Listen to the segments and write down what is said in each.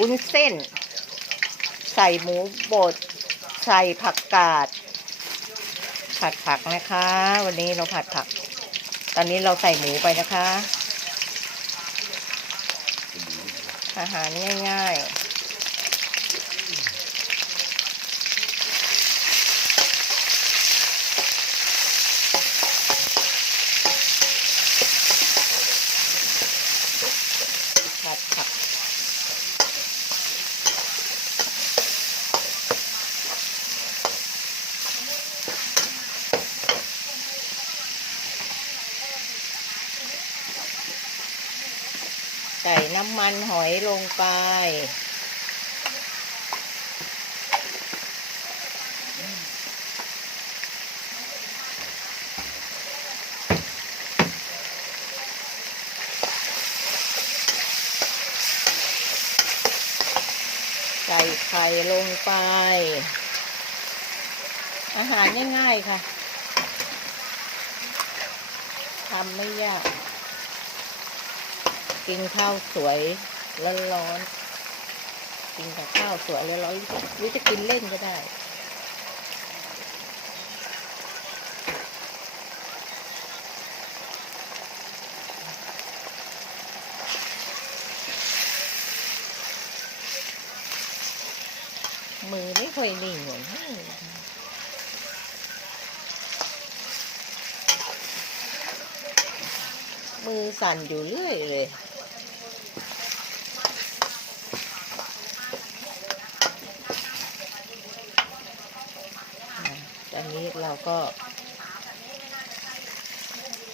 วุ้นเส้น ใส่หมูบด ใส่ผักกาด ผัดผักนะคะ วันนี้เราผัดผัก ตอนนี้เราใส่หมูไปนะคะ อาหารง่าย ๆ ส่น้ำมันหอยลงไป ใส่ไข่ลงไป อาหารง่ายๆค่ะทำไม่ยาก กินข้าวสวยร้อนๆกินกับข้าวสวยร้อนๆหรือจะกินเล่นก็ได้ มือไม่ค่อยนิ่งเหมือนให้มือสั่นอยู่เรื่อยเลย อะี้เราก็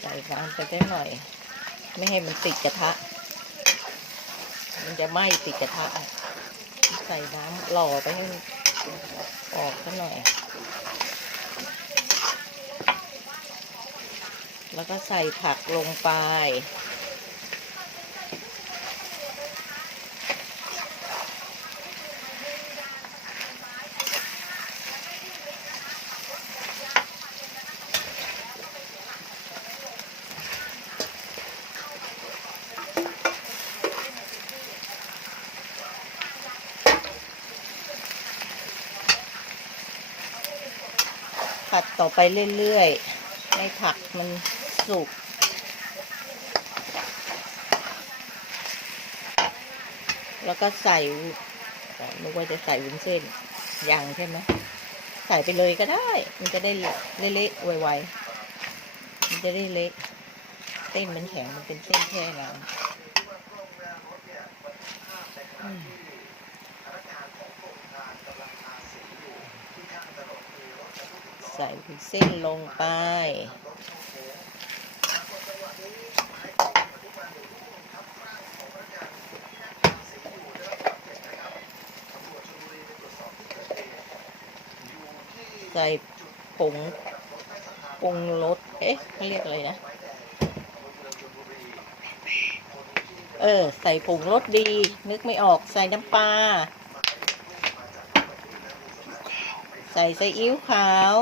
ใส่น้ำไปได้หน่อย ไม่ให้มันติดกระทะ มันจะไหม้ติดกระทะ ใส่น้ำหล่อไปให้ออกสักหน่อย แล้วก็ใส่ผักลงไป ผัดต่อไปเรื่อยๆ ให้ผักมันสุก แล้วก็ใส่นึกว่าจะใส่วุ้นเส้นยังใช่ไหมใส่ไปเลยก็ได้ มันจะได้เละๆไวๆมันจะได้เละเส้นมันแข็งมันเป็นเส้นแค่น้ำอื ใส่วุ้นเส้นลงไป ใส่ผงปรุงรสเอ๊ะเขาเรียกอะไรนะ เออ ใส่ผงรสดี นึกไม่ออกใส่น้ำปลาใส่ซีอิ๊วขาว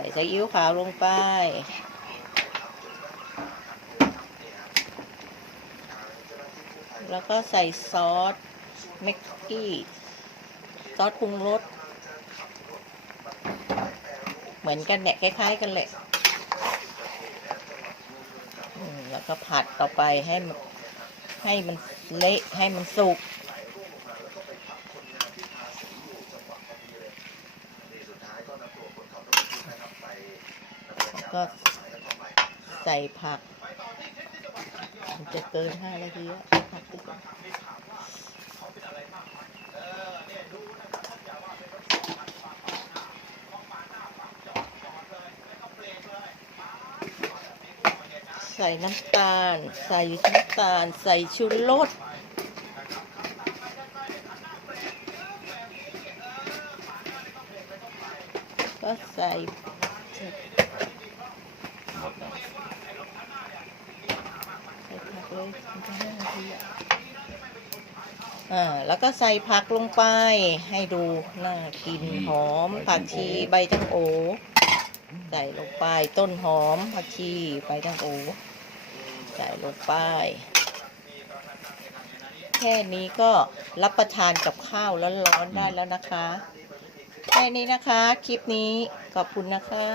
ส่ซีอิ๊วขาวลงไป แล้วก็ใส่ซอสแม็กกี้ ซอสปรุงรส เหมือนกันแหละคล้ายๆกันแหละแล้วก็ผัดต่อไปให้ให้มันเละให้มันสุก แล้ว ก็ใส่ผัก มันจะเกินห้านาทีแล้วผักใส่น้ำตาล ใส่น้ำตาล ใส่ชูรสก็ใส่ใส่ผักเลยมันจะห้านาที อ่าแล้วก็ใส่ผักลงไปให้ดูน่ากินหอมผักชีใบจังโอ ใส่ลงไปต้นหอมผักชีใบจังโอ ใส่ลงไป แค่นี้ก็รับประทานกับข้าวร้อนๆได้แล้วนะคะ แค่นี้นะคะ คลิปนี้ขอบคุณนะคะ